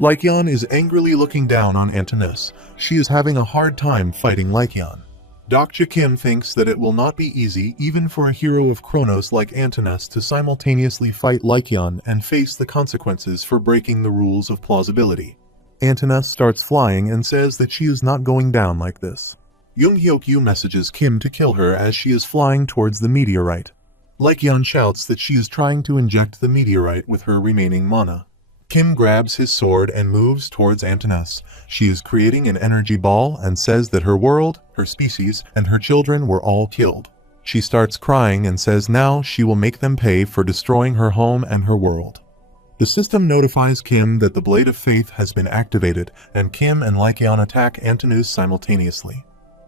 Lycian is angrily looking down on Antinous. She is having a hard time fighting Lycian. Dr. Kim thinks that it will not be easy even for a hero of Chronos like Antinous to simultaneously fight Lycian and face the consequences for breaking the rules of plausibility. Antinous starts flying and says that she is not going down like this. Yoonhyokyu messages Kim to kill her as she is flying towards the meteorite. Lycian shouts that she is trying to inject the meteorite with her remaining mana. Kim grabs his sword and moves towards Antinous. She is creating an energy ball and says that her world, her species, and her children were all killed. She starts crying and says now she will make them pay for destroying her home and her world. The system notifies Kim that the Blade of Faith has been activated, and Kim and Lycian attack Antinous simultaneously.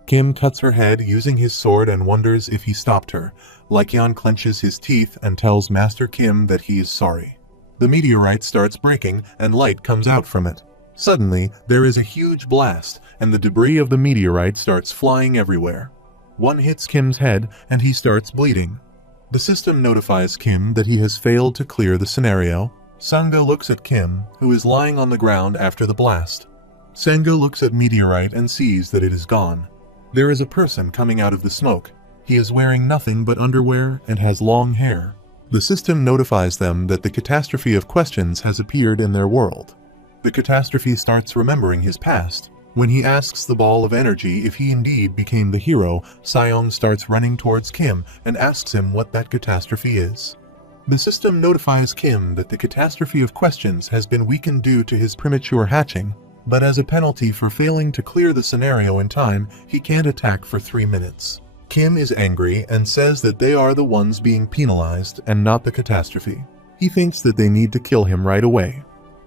Kim cuts her head using his sword and wonders if he stopped her. Lycian clenches his teeth and tells Master Kim that he is sorry. The meteorite starts breaking and light comes out from it. Suddenly, there is a huge blast, and the debris of the meteorite starts flying everywhere. One hits Kim's head, and he starts bleeding. The system notifies Kim that he has failed to clear the scenario. Sangha looks at Kim, who is lying on the ground after the blast. Sangha looks at meteorite and sees that it is gone. There is a person coming out of the smoke. He is wearing nothing but underwear and has long hair. The system notifies them that the catastrophe of questions has appeared in their world. The catastrophe starts remembering his past. When he asks the ball of energy if he indeed became the hero, Seong starts running towards Kim and asks him what that catastrophe is. The system notifies Kim that the catastrophe of questions has been weakened due to his premature hatching, but as a penalty for failing to clear the scenario in time, he can't attack for 3 minutes. Kim is angry and says that they are the ones being penalized and not the catastrophe. He thinks that they need to kill him right away.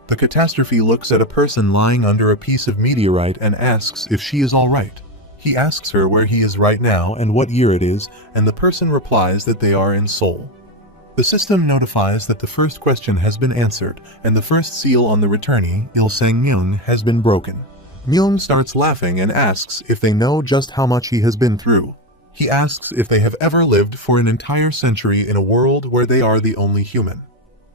The catastrophe looks at a person lying under a piece of meteorite and asks if she is alright. He asks her where he is right now and what year it is, and the person replies that they are in Seoul. The system notifies that the first question has been answered, and the first seal on the returnee, Il-sang-myung, has been broken. Myung starts laughing and asks if they know just how much he has been through. He asks if they have ever lived for an entire century in a world where they are the only human.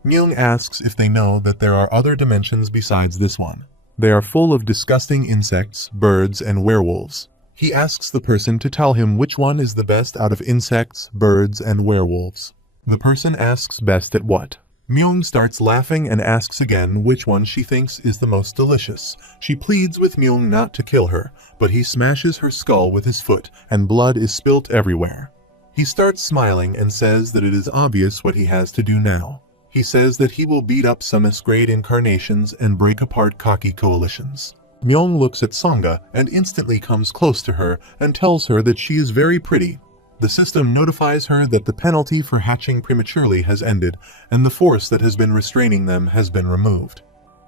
Myung asks if they know that there are other dimensions besides this one. They are full of disgusting insects, birds, and werewolves. He asks the person to tell him which one is the best out of insects, birds, and werewolves. The person asks best at what? Myung starts laughing and asks again which one she thinks is the most delicious. She pleads with Myung not to kill her, but he smashes her skull with his foot, and blood is spilt everywhere. He starts smiling and says that it is obvious what he has to do now. He says that he will beat up some S-grade incarnations and break apart cocky coalitions. Myung looks at Sangha and instantly comes close to her and tells her that she is very pretty. The system notifies her that the penalty for hatching prematurely has ended, and the force that has been restraining them has been removed.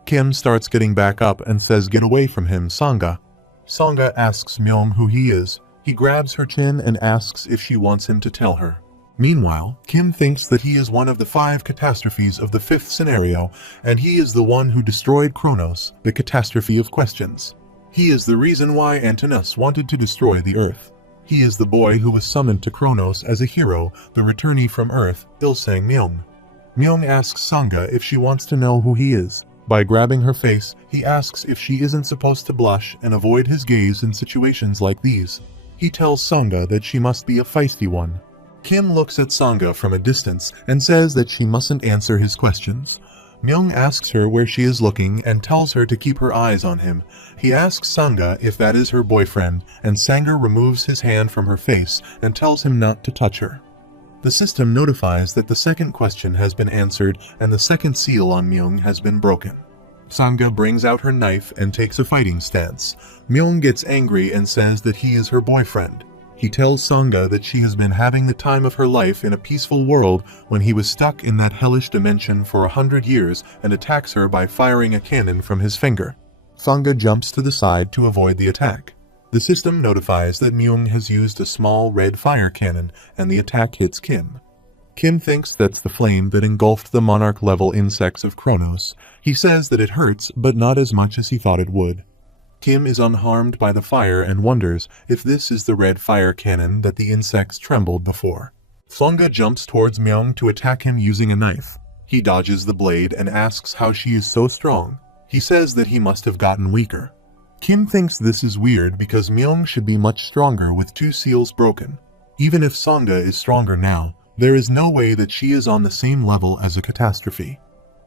Kim starts getting back up and says get away from him, Sangha. Sangha asks Myung who he is. He grabs her chin and asks if she wants him to tell her. Meanwhile, Kim thinks that he is one of the 5 catastrophes of the 5th scenario, and he is the one who destroyed Chronos, the catastrophe of questions. He is the reason why Antinous wanted to destroy the Earth. He is the boy who was summoned to Chronos as a hero, the returnee from Earth, Il-sang-myung. Myung asks Sangha if she wants to know who he is. By grabbing her face, he asks if she isn't supposed to blush and avoid his gaze in situations like these. He tells Sangha that she must be a feisty one. Kim looks at Sangha from a distance and says that she mustn't answer his questions. Myung asks her where she is looking and tells her to keep her eyes on him. He asks Sangha if that is her boyfriend, and Sangha removes his hand from her face and tells him not to touch her. The system notifies that the second question has been answered and the second seal on Myung has been broken. Sangha brings out her knife and takes a fighting stance. Myung gets angry and says that he is her boyfriend. He tells Sangha that she has been having the time of her life in a peaceful world when he was stuck in that hellish dimension for 100 years and attacks her by firing a cannon from his finger. Sangha jumps to the side to avoid the attack. The system notifies that Myung has used a small red fire cannon and the attack hits Kim. Kim thinks that's the flame that engulfed the monarch-level insects of Chronos. He says that it hurts, but not as much as he thought it would. Kim is unharmed by the fire and wonders if this is the red fire cannon that the insects trembled before. Sangha jumps towards Myung to attack him using a knife. He dodges the blade and asks how she is so strong. He says that he must have gotten weaker. Kim thinks this is weird because Myung should be much stronger with 2 seals broken. Even if Sangha is stronger now, there is no way that she is on the same level as a catastrophe.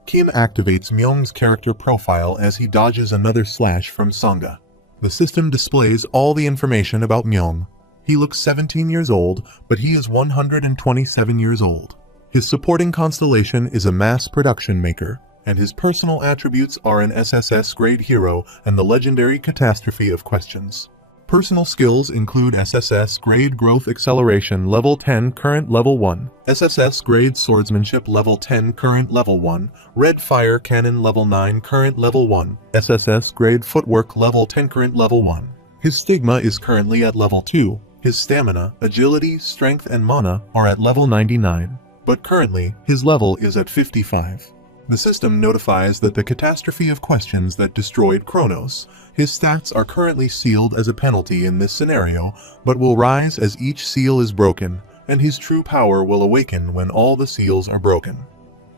Kim activates Myung's character profile as he dodges another slash from Sangha. The system displays all the information about Myung. He looks 17 years old, but he is 127 years old. His supporting constellation is a mass production maker, and his personal attributes are an SSS grade hero and the legendary catastrophe of questions. Personal skills include SSS grade growth acceleration level 10 current level 1, SSS grade swordsmanship level 10 current level 1, red fire cannon level 9 current level 1, SSS grade footwork level 10 current level 1. His stigma is currently at level 2. His stamina, agility, strength, and mana are at level 99, but currently his level is at 55. The system notifies that the catastrophe of questions that destroyed Kronos. His stats are currently sealed as a penalty in this scenario, but will rise as each seal is broken, and his true power will awaken when all the seals are broken.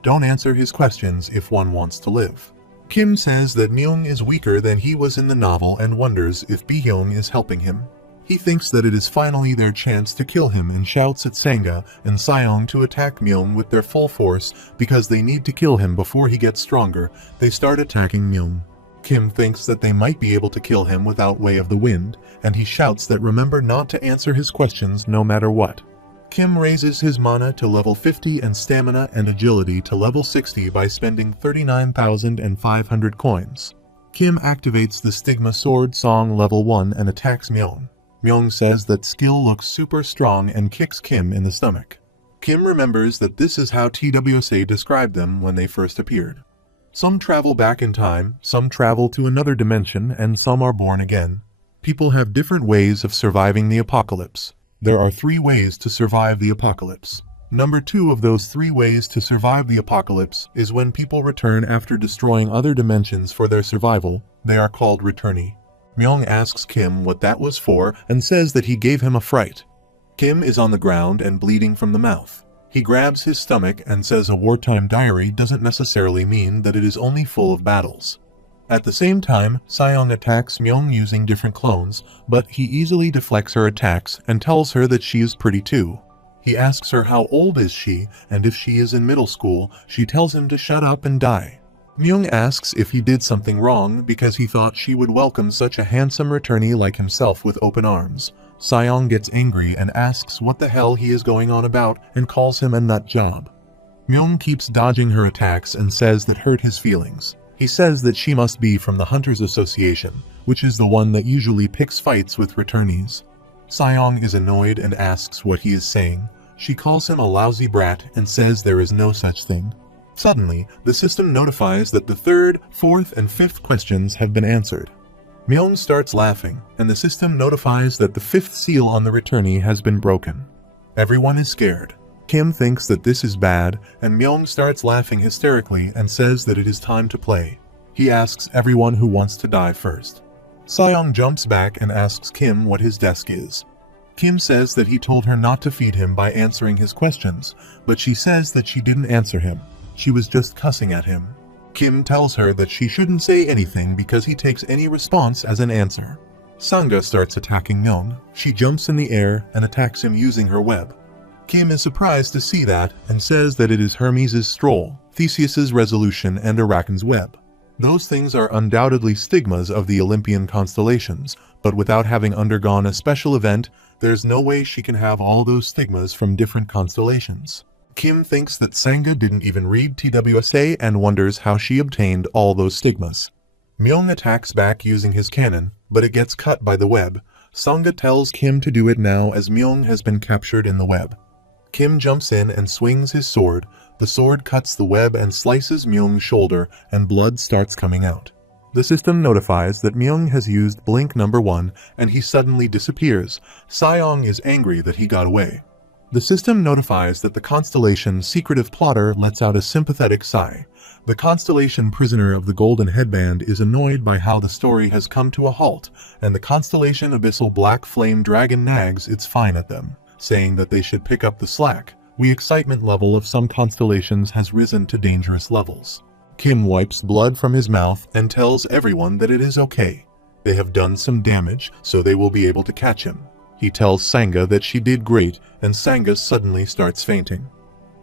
Don't answer his questions if one wants to live. Kim says that Myung is weaker than he was in the novel and wonders if Bi-hyung is helping him. He thinks that it is finally their chance to kill him and shouts at Sangha and Seong to attack Myung with their full force because they need to kill him before he gets stronger. They start attacking Myung. Kim thinks that they might be able to kill him without Way of the Wind, and he shouts that remember not to answer his questions no matter what. Kim raises his mana to level 50 and stamina and agility to level 60 by spending 39,500 coins. Kim activates the Stigma Sword Song level 1 and attacks Myung. Myung says that skill looks super strong and kicks Kim in the stomach. Kim remembers that this is how TWSA described them when they first appeared. Some travel back in time, some travel to another dimension, and some are born again. People have different ways of surviving the apocalypse. There are 3 ways to survive the apocalypse. Number 2 of those 3 ways to survive the apocalypse is when people return after destroying other dimensions for their survival. They are called returnee. Myung asks Kim what that was for and says that he gave him a fright. Kim is on the ground and bleeding from the mouth. He grabs his stomach and says a wartime diary doesn't necessarily mean that it is only full of battles. At the same time, Seong attacks Myung using different clones, but he easily deflects her attacks and tells her that she is pretty too. He asks her how old is she, and if she is in middle school, she tells him to shut up and die. Myung asks if he did something wrong because he thought she would welcome such a handsome returnee like himself with open arms. Seong gets angry and asks what the hell he is going on about and calls him a nut job. Myung keeps dodging her attacks and says that hurt his feelings. He says that she must be from the Hunters Association, which is the one that usually picks fights with returnees. Seong is annoyed and asks what he is saying. She calls him a lousy brat and says there is no such thing. Suddenly, the system notifies that the 3rd, 4th, and 5th questions have been answered. Myung starts laughing, and the system notifies that the 5th seal on the returnee has been broken. Everyone is scared. Kim thinks that this is bad, and Myung starts laughing hysterically and says that it is time to play. He asks everyone who wants to die first. Seong jumps back and asks Kim what his desk is. Kim says that he told her not to feed him by answering his questions, but she says that she didn't answer him. She was just cussing at him. Kim tells her that she shouldn't say anything because he takes any response as an answer. Sangha starts attacking Myung. She jumps in the air and attacks him using her web. Kim is surprised to see that and says that it is Hermes' stroll, Theseus's resolution, and Arakan's web. Those things are undoubtedly stigmas of the Olympian constellations, but without having undergone a special event, there's no way she can have all those stigmas from different constellations. Kim thinks that Sangha didn't even read TWSA and wonders how she obtained all those stigmas. Myung attacks back using his cannon, but it gets cut by the web. Sangha tells Kim to do it now as Myung has been captured in the web. Kim jumps in and swings his sword. The sword cuts the web and slices Myung's shoulder, and blood starts coming out. The system notifies that Myung has used blink number 1, and he suddenly disappears. Seong is angry that he got away. The system notifies that the Constellation's secretive plotter lets out a sympathetic sigh. The Constellation prisoner of the Golden Headband is annoyed by how the story has come to a halt, and the Constellation Abyssal Black Flame Dragon nags it's fine at them, saying that they should pick up the slack. The excitement level of some constellations has risen to dangerous levels. Kim wipes blood from his mouth and tells everyone that it is okay. They have done some damage, so they will be able to catch him. He tells Sangha that she did great, and Sangha suddenly starts fainting.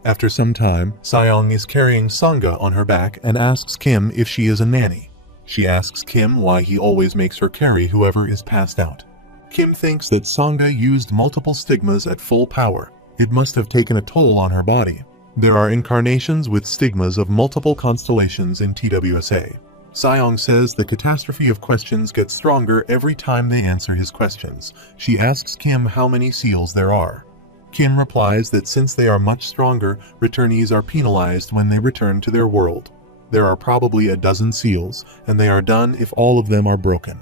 After some time, Sayong is carrying Sangha on her back and asks Kim if she is a nanny. She asks Kim why he always makes her carry whoever is passed out. Kim thinks that Sangha used multiple stigmas at full power. It must have taken a toll on her body. There are incarnations with stigmas of multiple constellations in TWSA. Sayong says the catastrophe of questions gets stronger every time they answer his questions. She asks Kim how many seals there are. Kim replies that since they are much stronger, returnees are penalized when they return to their world. There are probably a dozen seals, and they are done if all of them are broken.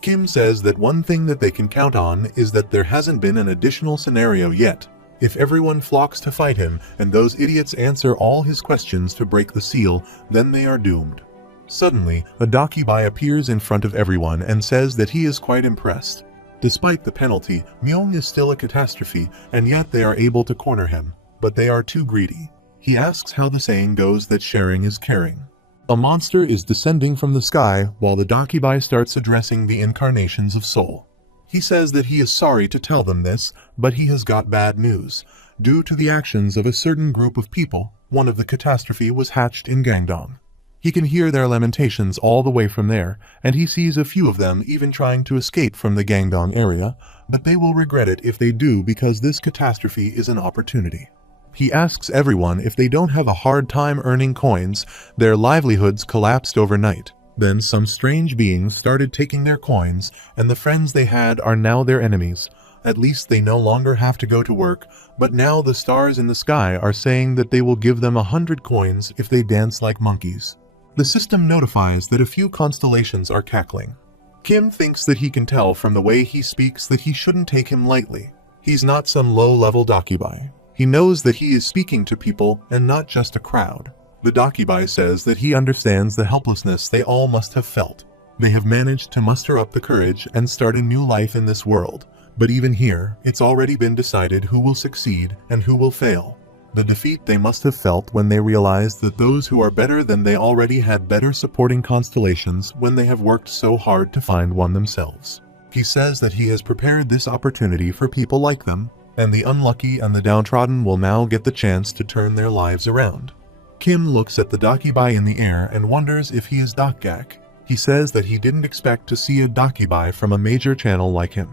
Kim says that one thing that they can count on is that there hasn't been an additional scenario yet. If everyone flocks to fight him, and those idiots answer all his questions to break the seal, then they are doomed. Suddenly, a Dakibai appears in front of everyone and says that he is quite impressed. Despite the penalty, Myung is still a catastrophe, and yet they are able to corner him, but they are too greedy. He asks how the saying goes that sharing is caring. A monster is descending from the sky while the Dakibai starts addressing the incarnations of soul. He says that he is sorry to tell them this, but he has got bad news. Due to the actions of a certain group of people, one of the catastrophe was hatched in Gangdong. He can hear their lamentations all the way from there, and he sees a few of them even trying to escape from the Gangdong area, but they will regret it if they do because this catastrophe is an opportunity. He asks everyone if they don't have a hard time earning coins, their livelihoods collapsed overnight. Then some strange beings started taking their coins, and the friends they had are now their enemies. At least they no longer have to go to work, but now the stars in the sky are saying that they will give them 100 coins if they dance like monkeys. The system notifies that a few constellations are cackling. Kim thinks that he can tell from the way he speaks that he shouldn't take him lightly. He's not some low-level Dakibai. He knows that he is speaking to people and not just a crowd. The Dakibai says that he understands the helplessness they all must have felt. They have managed to muster up the courage and start a new life in this world. But even here, it's already been decided who will succeed and who will fail. The defeat they must have felt when they realized that those who are better than they already had better supporting constellations when they have worked so hard to find one themselves. He says that he has prepared this opportunity for people like them, and the unlucky and the downtrodden will now get the chance to turn their lives around. Kim looks at the Dakibai in the air and wonders if he is Dakgak. He says that he didn't expect to see a Dakibai from a major channel like him.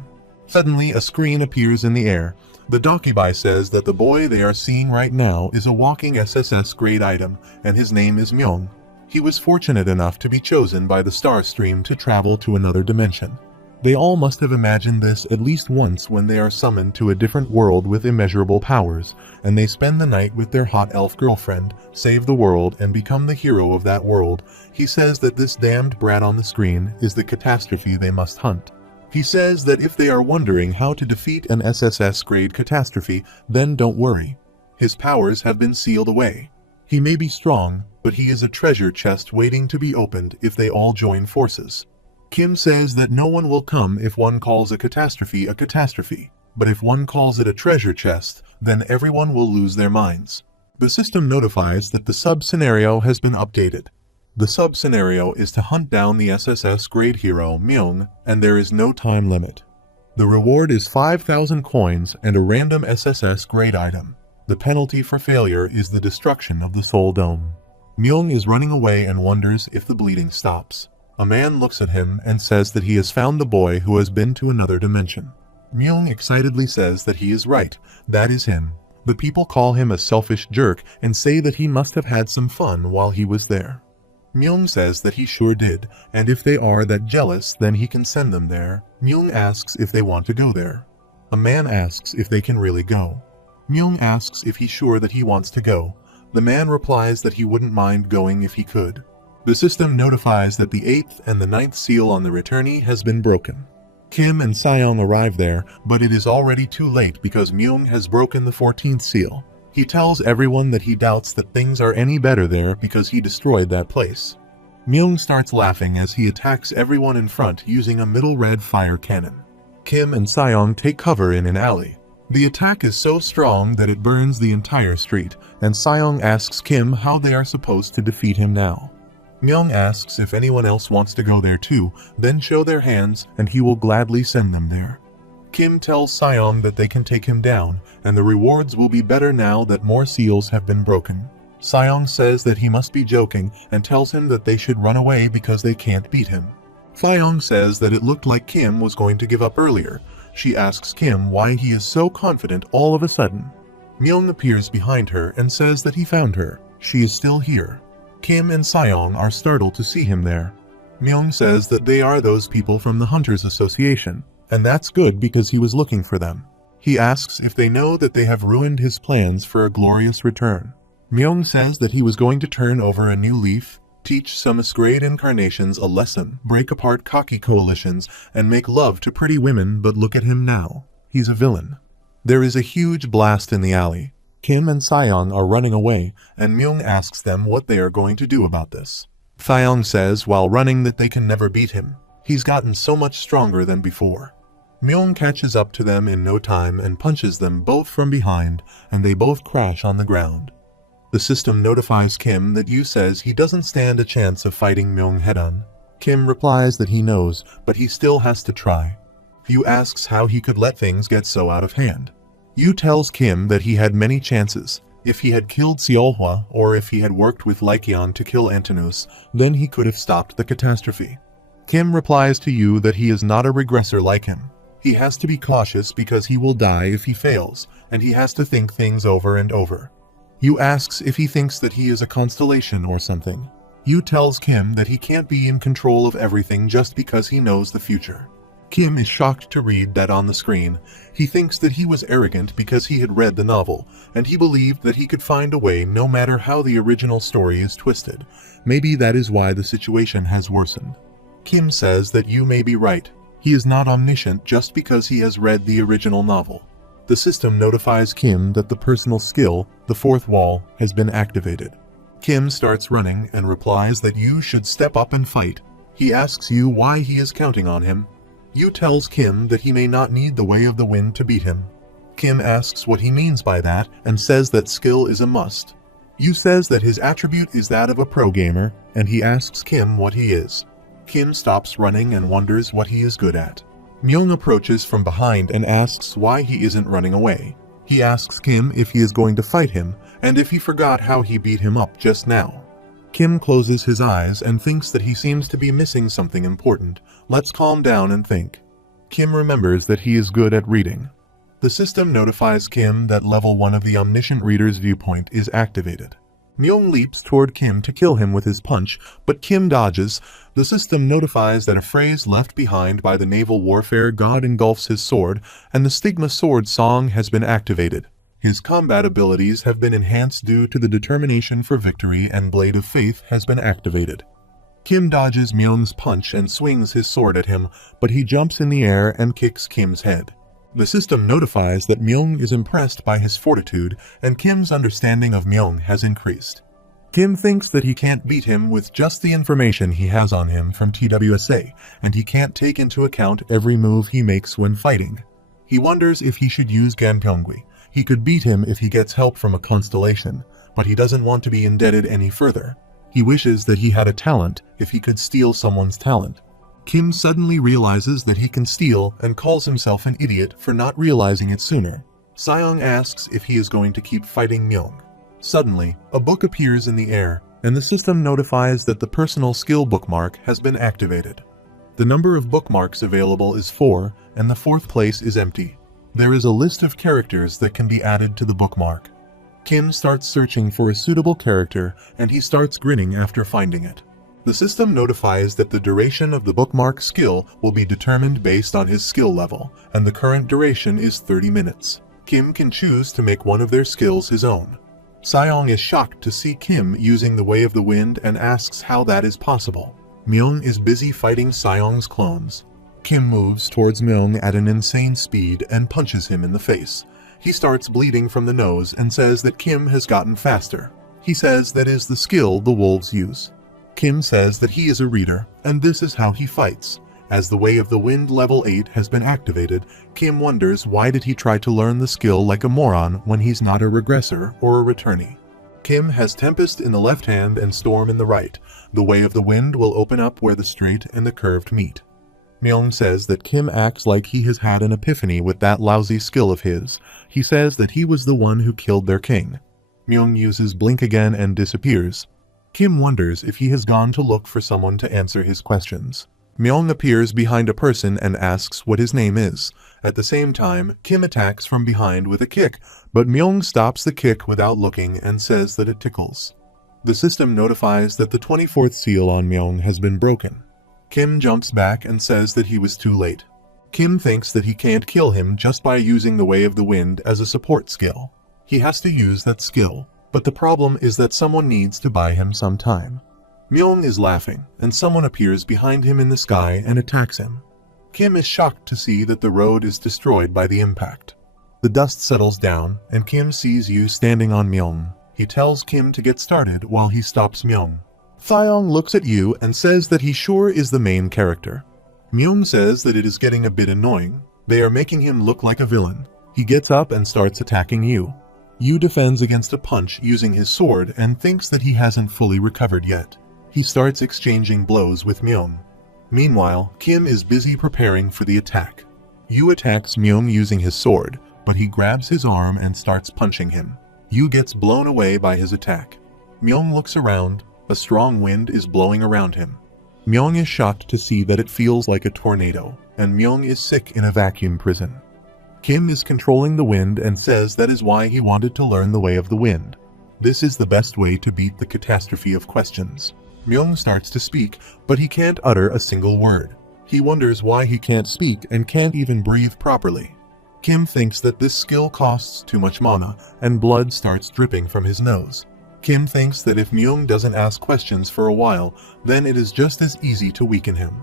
Suddenly, a screen appears in the air. The Dakibai says that the boy they are seeing right now is a walking SSS grade item, and his name is Myung. He was fortunate enough to be chosen by the star stream to travel to another dimension. They all must have imagined this at least once when they are summoned to a different world with immeasurable powers, and they spend the night with their hot elf girlfriend, save the world, and become the hero of that world. He says that this damned brat on the screen is the catastrophe they must hunt. He says that if they are wondering how to defeat an SSS-grade catastrophe, then don't worry. His powers have been sealed away. He may be strong, but he is a treasure chest waiting to be opened if they all join forces. Kim says that no one will come if one calls a catastrophe, but if one calls it a treasure chest, then everyone will lose their minds. The system notifies that the sub-scenario has been updated. The sub-scenario is to hunt down the SSS-grade hero, Myung, and there is no time limit. The reward is 5,000 coins and a random SSS-grade item. The penalty for failure is the destruction of the Soul Dome. Myung is running away and wonders if the bleeding stops. A man looks at him and says that he has found the boy who has been to another dimension. Myung excitedly says that he is right, that is him. The people call him a selfish jerk and say that he must have had some fun while he was there. Myung says that he sure did, and if they are that jealous then he can send them there. Myung asks if they want to go there. A man asks if they can really go. Myung asks if he's sure that he wants to go. The man replies that he wouldn't mind going if he could. The system notifies that the 8th and the 9th seal on the returnee has been broken. Kim and Sayong arrive there, but it is already too late because Myung has broken the 14th seal. He tells everyone that he doubts that things are any better there because he destroyed that place. Myung starts laughing as he attacks everyone in front using a middle red fire cannon. Kim and Sayong take cover in an alley. The attack is so strong that it burns the entire street, and Sayong asks Kim how they are supposed to defeat him now. Myung asks if anyone else wants to go there too, then show their hands and he will gladly send them there. Kim tells Seong that they can take him down, and the rewards will be better now that more seals have been broken. Seong says that he must be joking and tells him that they should run away because they can't beat him. Seong says that it looked like Kim was going to give up earlier. She asks Kim why he is so confident all of a sudden. Myung appears behind her and says that he found her. She is still here. Kim and Seong are startled to see him there. Myung says that they are those people from the Hunters Association, and that's good because he was looking for them. He asks if they know that they have ruined his plans for a glorious return. Myung says that he was going to turn over a new leaf, teach some masquerade incarnations a lesson, break apart cocky coalitions, and make love to pretty women, but look at him now. He's a villain. There is a huge blast in the alley. Kim and Seong are running away, and Myung asks them what they are going to do about this. Seong says while running that they can never beat him. He's gotten so much stronger than before. Myung catches up to them in no time and punches them both from behind, and they both crash on the ground. The system notifies Kim that Yu says he doesn't stand a chance of fighting Myung head-on. Kim replies that he knows, but he still has to try. Yu asks how he could let things get so out of hand. Yu tells Kim that he had many chances. If he had killed Seolhwa, or if he had worked with Lycaon to kill Antinous, then he could have stopped the catastrophe. Kim replies to Yu that he is not a regressor like him. He has to be cautious because he will die if he fails, and he has to think things over and over. Yu asks if he thinks that he is a constellation or something. Yu tells Kim that he can't be in control of everything just because he knows the future. Kim is shocked to read that on the screen. He thinks that he was arrogant because he had read the novel, and he believed that he could find a way no matter how the original story is twisted. Maybe that is why the situation has worsened. Kim says that Yu may be right. He is not omniscient just because he has read the original novel. The system notifies Kim that the personal skill, the fourth wall, has been activated. Kim starts running and replies that Yu should step up and fight. He asks Yu why he is counting on him. Yu tells Kim that he may not need the way of the wind to beat him. Kim asks what he means by that and says that skill is a must. Yu says that his attribute is that of a pro gamer, and he asks Kim what he is. Kim stops running and wonders what he is good at. Myung approaches from behind and asks why he isn't running away. He asks Kim if he is going to fight him, and if he forgot how he beat him up just now. Kim closes his eyes and thinks that he seems to be missing something important. Let's calm down and think. Kim remembers that he is good at reading. The system notifies Kim that level 1 of the omniscient reader's viewpoint is activated. Myung leaps toward Kim to kill him with his punch, but Kim dodges. The system notifies that a phrase left behind by the naval warfare god engulfs his sword, and the Stigma sword song has been activated. His combat abilities have been enhanced due to the determination for victory, and Blade of Faith has been activated. Kim dodges Myung's punch and swings his sword at him, but he jumps in the air and kicks Kim's head. The system notifies that Myung is impressed by his fortitude, and Kim's understanding of Myung has increased. Kim thinks that he can't beat him with just the information he has on him from TWSA, and he can't take into account every move he makes when fighting. He wonders if he should use Ganpyeongui. He could beat him if he gets help from a constellation, but he doesn't want to be indebted any further. He wishes that he had a talent if he could steal someone's talent. Kim suddenly realizes that he can steal and calls himself an idiot for not realizing it sooner. Seong asks if he is going to keep fighting Myung. Suddenly, a book appears in the air, and the system notifies that the personal skill bookmark has been activated. The number of bookmarks available is 4, and the 4th place is empty. There is a list of characters that can be added to the bookmark. Kim starts searching for a suitable character, and he starts grinning after finding it. The system notifies that the duration of the bookmark skill will be determined based on his skill level, and the current duration is 30 minutes. Kim can choose to make one of their skills his own. Seong is shocked to see Kim using the Way of the Wind and asks how that is possible. Myung is busy fighting Seong's clones. Kim moves towards Myung at an insane speed and punches him in the face. He starts bleeding from the nose and says that Kim has gotten faster. He says that is the skill the wolves use. Kim says that he is a reader, and this is how he fights. As the Way of the Wind level 8 has been activated, Kim wonders why did he try to learn the skill like a moron when he's not a regressor or a returnee. Kim has Tempest in the left hand and Storm in the right. The way of the wind will open up where the straight and the curved meet. Myung says that Kim acts like he has had an epiphany with that lousy skill of his. He says that he was the one who killed their king. Myung uses blink again and disappears. Kim wonders if he has gone to look for someone to answer his questions. Myung appears behind a person and asks what his name is. At the same time, Kim attacks from behind with a kick, but Myung stops the kick without looking and says that it tickles. The system notifies that the 24th seal on Myung has been broken. Kim jumps back and says that he was too late. Kim thinks that he can't kill him just by using the Way of the Wind as a support skill. He has to use that skill, but the problem is that someone needs to buy him some time. Myung is laughing, and someone appears behind him in the sky and attacks him. Kim is shocked to see that the road is destroyed by the impact. The dust settles down, and Kim sees Yu standing on Myung. He tells Kim to get started while he stops Myung. Thyong looks at Yu and says that he sure is the main character. Myung says that it is getting a bit annoying. They are making him look like a villain. He gets up and starts attacking Yu. Yu defends against a punch using his sword and thinks that he hasn't fully recovered yet. He starts exchanging blows with Myung. Meanwhile, Kim is busy preparing for the attack. Yu attacks Myung using his sword, but he grabs his arm and starts punching him. Yu gets blown away by his attack. Myung looks around. A strong wind is blowing around him. Myung is shocked to see that it feels like a tornado, and Myung is sick in a vacuum prison. Kim is controlling the wind and says that is why he wanted to learn the Way of the Wind. This is the best way to beat the catastrophe of questions. Myung starts to speak, but he can't utter a single word. He wonders why he can't speak and can't even breathe properly. Kim thinks that this skill costs too much mana, and blood starts dripping from his nose. Kim thinks that if Myung doesn't ask questions for a while, then it is just as easy to weaken him.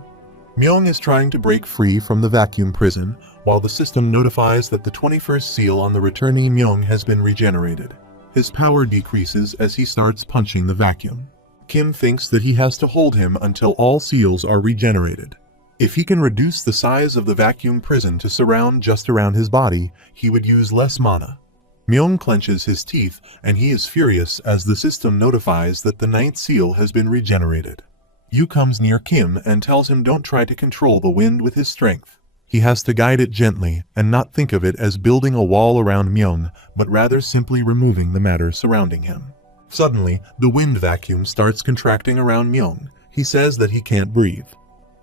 Myung is trying to break free from the vacuum prison, while the system notifies that the 21st seal on the returnee Myung has been regenerated. His power decreases as he starts punching the vacuum. Kim thinks that he has to hold him until all seals are regenerated. If he can reduce the size of the vacuum prison to surround just around his body, he would use less mana. Myung clenches his teeth, and he is furious as the system notifies that the 9th seal has been regenerated. Yu comes near Kim and tells him don't try to control the wind with his strength. He has to guide it gently and not think of it as building a wall around Myung, but rather simply removing the matter surrounding him. Suddenly, the wind vacuum starts contracting around Myung. He says that he can't breathe.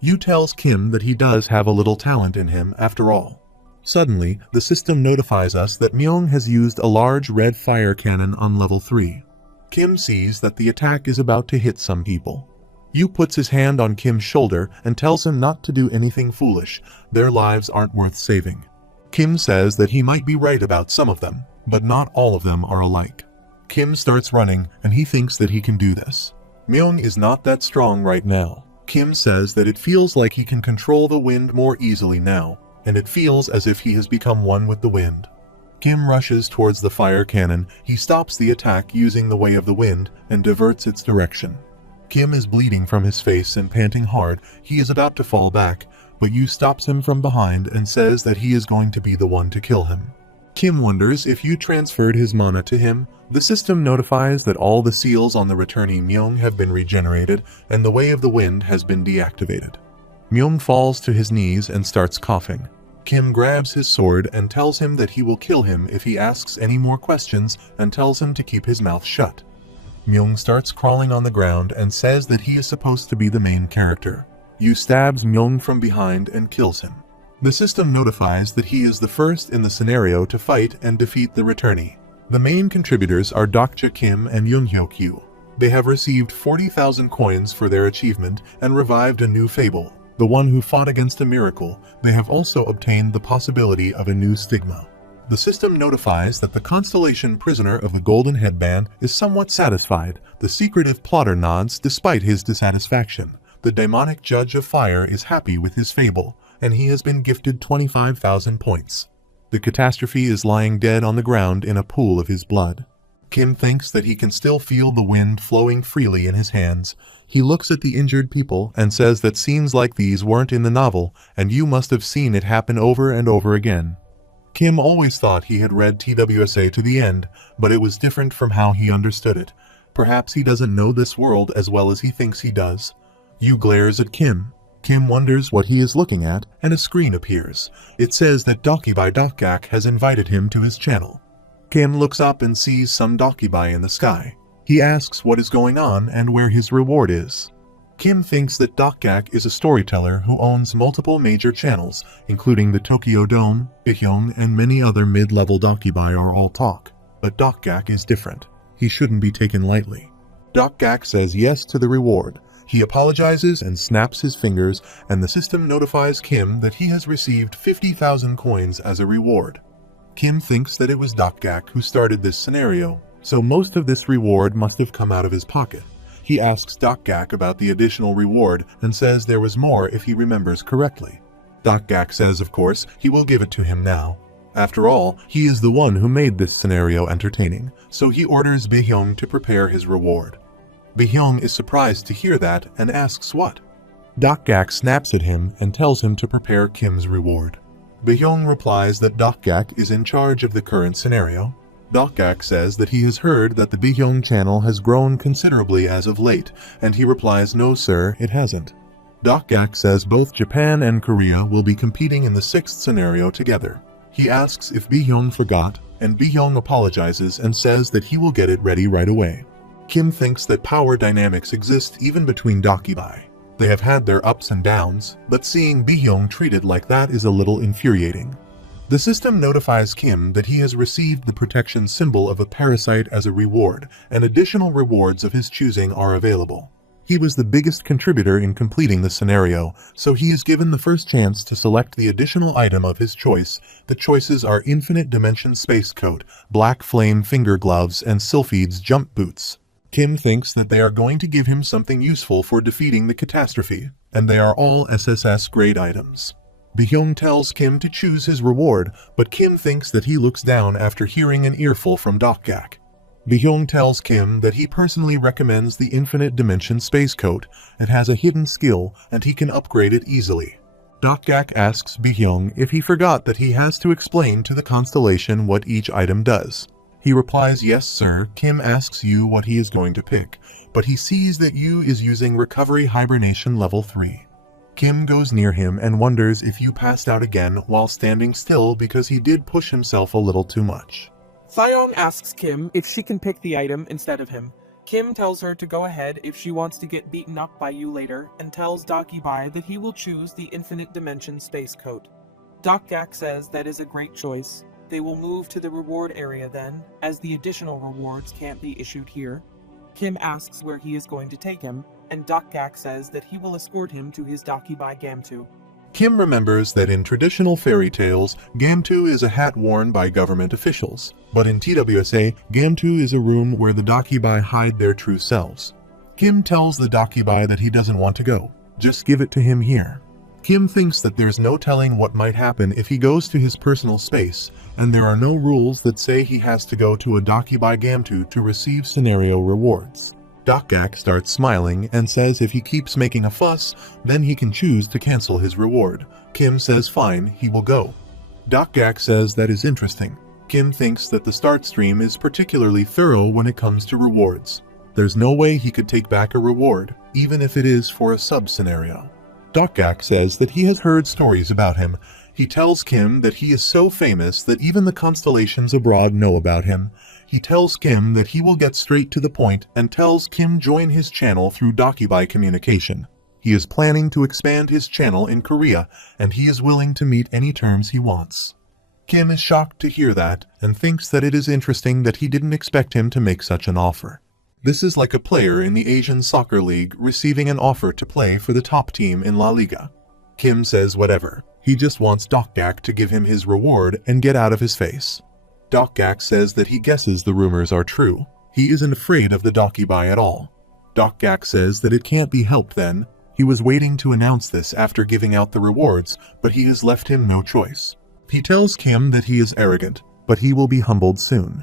Yu tells Kim that he does have a little talent in him after all. Suddenly, the system notifies us that Myung has used a large red fire cannon on level 3. Kim sees that the attack is about to hit some people. Yu puts his hand on Kim's shoulder and tells him not to do anything foolish. Their lives aren't worth saving. Kim says that he might be right about some of them, but not all of them are alike. Kim starts running, and he thinks that he can do this. Myung is not that strong right now. Kim says that it feels like he can control the wind more easily now, and it feels as if he has become one with the wind. Kim rushes towards the fire cannon. He stops the attack using the Way of the Wind and diverts its direction. Kim is bleeding from his face and panting hard. He is about to fall back, but Yu stops him from behind and says that he is going to be the one to kill him. Kim wonders if Yu transferred his mana to him. The system notifies that all the seals on the returnee Myung have been regenerated and the Way of the Wind has been deactivated. Myung falls to his knees and starts coughing. Kim grabs his sword and tells him that he will kill him if he asks any more questions and tells him to keep his mouth shut. Myung starts crawling on the ground and says that he is supposed to be the main character. Yu stabs Myung from behind and kills him. The system notifies that he is the first in the scenario to fight and defeat the returnee. The main contributors are Dokja Kim and Yoonhyuk Yu. They have received 40,000 coins for their achievement and revived a new fable, the one who fought against a miracle. They have also obtained the possibility of a new stigma. The system notifies that the Constellation prisoner of the Golden Headband is somewhat satisfied. The secretive plotter nods despite his dissatisfaction. The demonic judge of fire is happy with his fable, and he has been gifted 25,000 points. The catastrophe is lying dead on the ground in a pool of his blood. Kim thinks that he can still feel the wind flowing freely in his hands. He looks at the injured people and says that scenes like these weren't in the novel, and you must have seen it happen over and over again. Kim always thought he had read TWSA to the end, but it was different from how he understood it. Perhaps he doesn't know this world as well as he thinks he does. Yu glares at Kim. Kim wonders what he is looking at, and a screen appears. It says that Dokibai has invited him to his channel. Kim looks up and sees some Dokibai in the sky. He asks what is going on and where his reward is. Kim thinks that Dokgak is a storyteller who owns multiple major channels, including the Tokyo Dome, Bihyung, and many other mid-level Dokibai are all talk. But Dokgak is different. He shouldn't be taken lightly. Dokgak says yes to the reward. He apologizes and snaps his fingers, and the system notifies Kim that he has received 50,000 coins as a reward. Kim thinks that it was Dokgak who started this scenario, so most of this reward must have come out of his pocket. He asks Dokgak about the additional reward and says there was more if he remembers correctly. Dokgak says, of course, he will give it to him now. After all, he is the one who made this scenario entertaining, so he orders Bihyung to prepare his reward. Bihyung is surprised to hear that and asks what. Dokgak snaps at him and tells him to prepare Kim's reward. Bihyung replies that Dokgak is in charge of the current scenario. Dokgak says that he has heard that the Bihyung channel has grown considerably as of late, and he replies, no sir, it hasn't. Dokgak says both Japan and Korea will be competing in the 6th scenario together. He asks if Bihyung forgot, and Bihyung apologizes and says that he will get it ready right away. Kim thinks that power dynamics exist even between Dokibai. They have had their ups and downs, but seeing Bihyung treated like that is a little infuriating. The system notifies Kim that he has received the protection symbol of a parasite as a reward, and additional rewards of his choosing are available. He was the biggest contributor in completing the scenario, so he is given the first chance to select the additional item of his choice. The choices are Infinite Dimension Space Coat, Black Flame Finger Gloves, and Sylphide's Jump Boots. Kim thinks that they are going to give him something useful for defeating the catastrophe, and they are all SSS grade items. Bihyung tells Kim to choose his reward, but Kim thinks that he looks down after hearing an earful from Dokgak. Bihyung tells Kim that he personally recommends the Infinite Dimension Space Coat. It has a hidden skill, and he can upgrade it easily. Dokgak asks Bihyung if he forgot that he has to explain to the Constellation what each item does. He replies, yes sir. Kim asks Yu what he is going to pick, but he sees that Yu is using Recovery Hibernation Level 3. Kim goes near him and wonders if Yu passed out again while standing still because he did push himself a little too much. Thyong asks Kim if she can pick the item instead of him. Kim tells her to go ahead if she wants to get beaten up by Yu later, and tells Dokibai that he will choose the Infinite Dimension Space Coat. Dokgak says that is a great choice. They will move to the reward area then, as the additional rewards can't be issued here. Kim asks where he is going to take him, and Dokgak says that he will escort him to his Dokibai Gamtu. Kim remembers that in traditional fairy tales, Gamtu is a hat worn by government officials, but in TWSA, Gamtu is a room where the Dokibai hide their true selves. Kim tells the Dokibai that he doesn't want to go. Just give it to him here. Kim thinks that there's no telling what might happen if he goes to his personal space, and there are no rules that say he has to go to a Dokibai Gamtu to receive scenario rewards. Dokgak starts smiling and says if he keeps making a fuss, then he can choose to cancel his reward. Kim says fine, he will go. Dokgak says that is interesting. Kim thinks that the start stream is particularly thorough when it comes to rewards. There's no way he could take back a reward, even if it is for a sub-scenario. Dokgak says that he has heard stories about him. He tells Kim that he is so famous that even the constellations abroad know about him. He tells Kim that he will get straight to the point and tells Kim join his channel through Dokibai communication. He is planning to expand his channel in Korea, and he is willing to meet any terms he wants. Kim is shocked to hear that and thinks that it is interesting that he didn't expect him to make such an offer. This is like a player in the Asian Soccer League receiving an offer to play for the top team in La Liga. Kim says whatever. He just wants Dokgak to give him his reward and get out of his face. Dokgak says that he guesses the rumors are true. He isn't afraid of the Dokibai at all. Dokgak says that it can't be helped then. He was waiting to announce this after giving out the rewards, but he has left him no choice. He tells Kim that he is arrogant, but he will be humbled soon.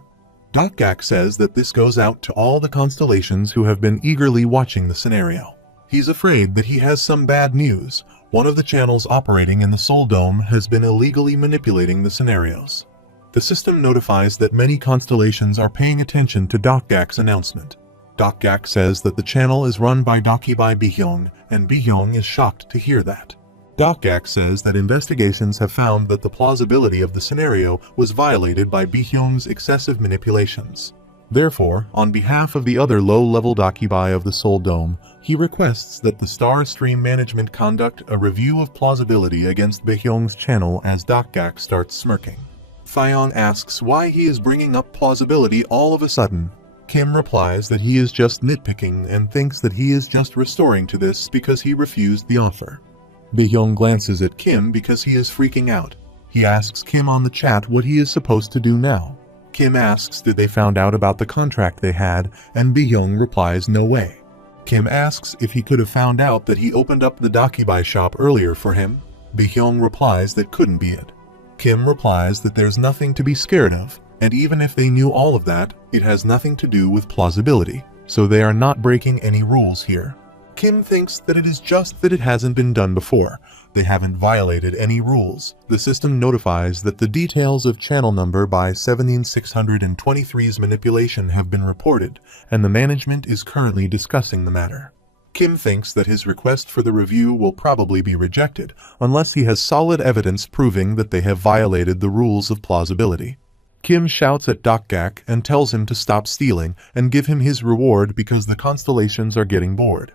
Dokgak says that this goes out to all the constellations who have been eagerly watching the scenario. He's afraid that he has some bad news. One of the channels operating in the Soul Dome has been illegally manipulating the scenarios. The system notifies that many constellations are paying attention to Dokgak's announcement. Dokgak says that the channel is run by Dakibai Bihyung, and Bihyung is shocked to hear that. Dokgak says that investigations have found that the plausibility of the scenario was violated by Bihyung's excessive manipulations. Therefore, on behalf of the other low-level Dakibai of the Soul Dome, he requests that the Star Stream Management conduct a review of plausibility against Bihyung's channel as Dokgak starts smirking. Fion asks why he is bringing up plausibility all of a sudden. Kim replies that he is just nitpicking and thinks that he is just restoring to this because he refused the offer. Bihyung glances at Kim because he is freaking out. He asks Kim on the chat what he is supposed to do now. Kim asks did they found out about the contract they had, and Bihyung replies no way. Kim asks if he could have found out that he opened up the Dakibai shop earlier for him. Bihyung replies that couldn't be it. Kim replies that there's nothing to be scared of, and even if they knew all of that, it has nothing to do with plausibility, so they are not breaking any rules here. Kim thinks that it is just that it hasn't been done before. They haven't violated any rules. The system notifies that the details of channel number by 17623's manipulation have been reported, and the management is currently discussing the matter. Kim thinks that his request for the review will probably be rejected, unless he has solid evidence proving that they have violated the rules of plausibility. Kim shouts at Dokgak and tells him to stop stealing and give him his reward because the constellations are getting bored.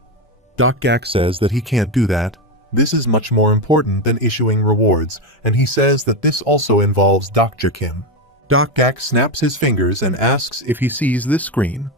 Dokgak says that he can't do that. This is much more important than issuing rewards, and he says that this also involves Dr. Kim. Dokgak snaps his fingers and asks if he sees this screen.